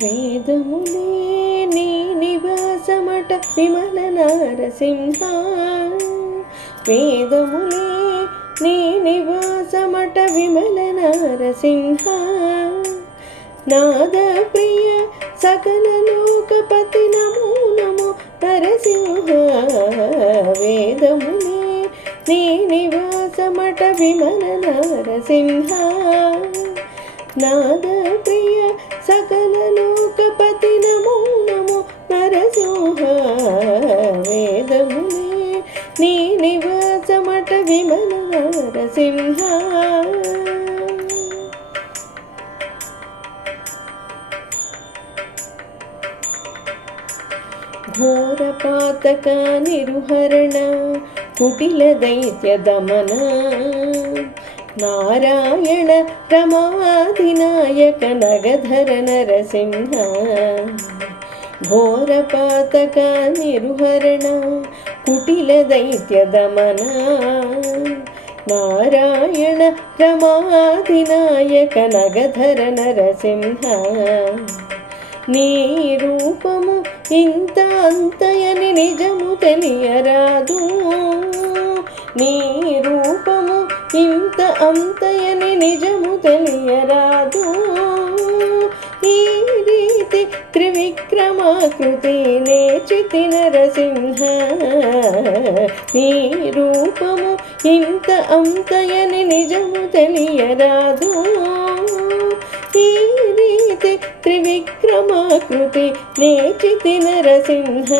వేదములే నీ నివాసమట విమల నారసింహ, వేదములే నీ నివాసమట విమల నారసింహ, నాద ప్రియ సకల లోకపతి నమో నమో నరసింహ, వేదములే నీ నివాసమట విమల నారసింహ, నాద ప్రియ సకల లోకపతి నమో నమో నరసింహ, వేదములే నీ నివాసమట విమల నరసింహ. ఘోర పాతక నిరుహరణ కుటిల దైత్య దమన, నారాయణ రమాధినాయక నగధర నరసింహ, ఘోర పాతక నిరుహరణ కుటిల దైత్య దమన, నారాయణ రమాధినాయక నగధర నరసింహ, నీ రూపము ఇంత అంతయని నిజము తెలియరాదు, నీ రూపము ఇంత అంతయని నిజము తెలియరాదు, ఈ రీతి త్రివిక్రమాకృతి నేచితి నరసింహ, నీ రూపము ఇంత అంతయని నిజము తెలియరాదు, ఈ రీతి త్రివిక్రమాకృతి నేచితి నరసింహ,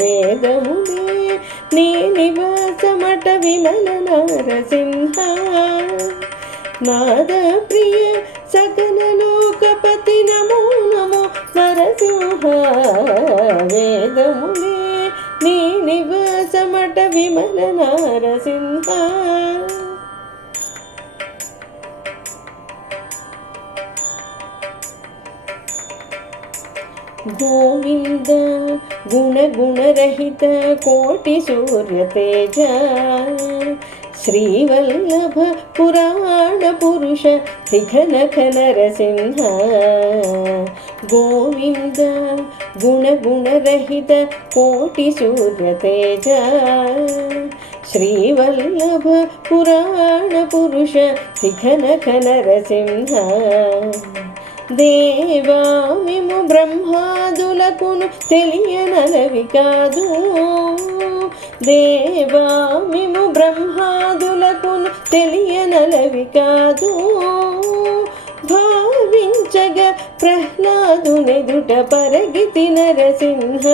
వేదములే నీ నివాసమట విమల నరసింహ, నాద ప్రియ సకల లోకపతి నమో నమో నరసింహ, వేదములే నీ నివాసమట విమల నరసింహ. గోవింద గుణగుణరహిత కోటి సూర్య తేజ, శ్రీవల్లభ పురాణ పురుష శిఖనఖ నరసింహ, గోవింద గుణగుణరహిత కోటి సూర్య తేజ, శ్రీవల్లభ పురాణ పురుష శిఖనఖ నరసింహ, దేవా మిము బ్రహ్మాదులకును తెలియనలవి కాదు, దేవా మిము బ్రహ్మాదులకును తెలియనలవి కాదు, భావించగ ప్రహ్లాదునెదుట పరగితి నరసింహ,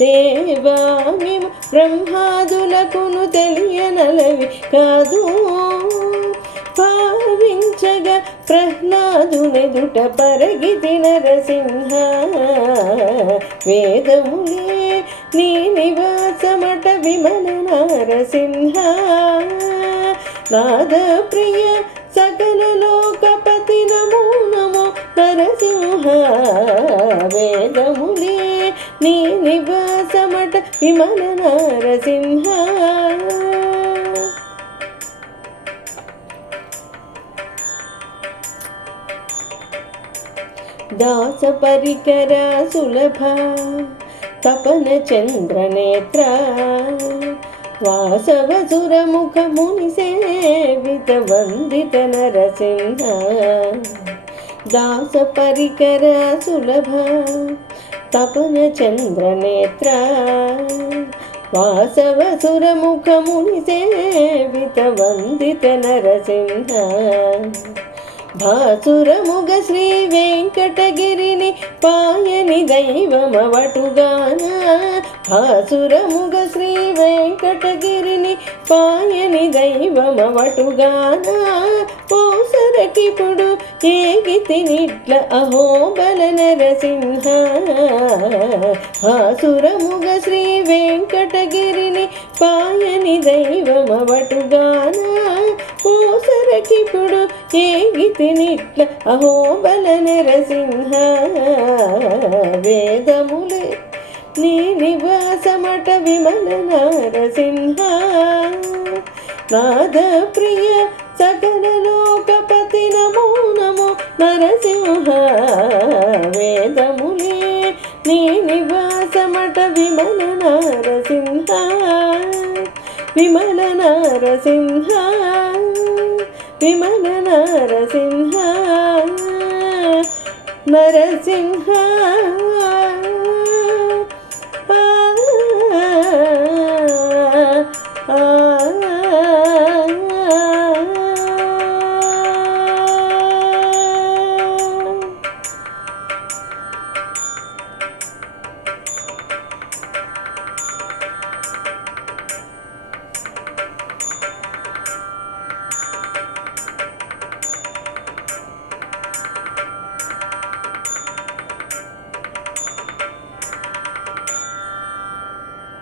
దేవా మిము బ్రహ్మాదులకును తెలియనలవి కాదు, భావించగ ప్రహ్లాదునెదుట పరగితి నరసింహ, వేదములే నీ నివాసమట విమల నరసింహ, నాద ప్రియ సకల లోకపతి నమో నమో నరసింహ, వేదములే నీ నివాసమట విమల నరసింహ. దాస పరికర సులభ తపన చంద్రనేత్ర, వాసవసుర ముఖ ముని సేవిత వందిత నరసింహ, దాస పరికర సులభ తపన చంద్రనేత్ర, వాసవసుర ముఖ ముని సేవిత వందిత నరసింహ, భాసురముగ శ్రీ వెంకటగిరిని పాయని దైవమవటుగాన, భాసురముగ శ్రీ వెంకటగిరిని పాయని దైవమవటుగాన, పోసరకిపుడు ఏగితి నిట్ల అహోబల నరసింహ, భాసురముగ శ్రీ వెంకటగిరిని పాయని దైవమవటుగాన, పోసరకిపుడు ఏగితి నిట్ల అహోబల నరసింహ, వేదములే నీ నివాసమట విమల నరసింహ, నాద ప్రియ సకల లోకపతి నమో నమో నరసింహ, నరసింహ విమల నరసింహ విమల నరసింహ నరసింహ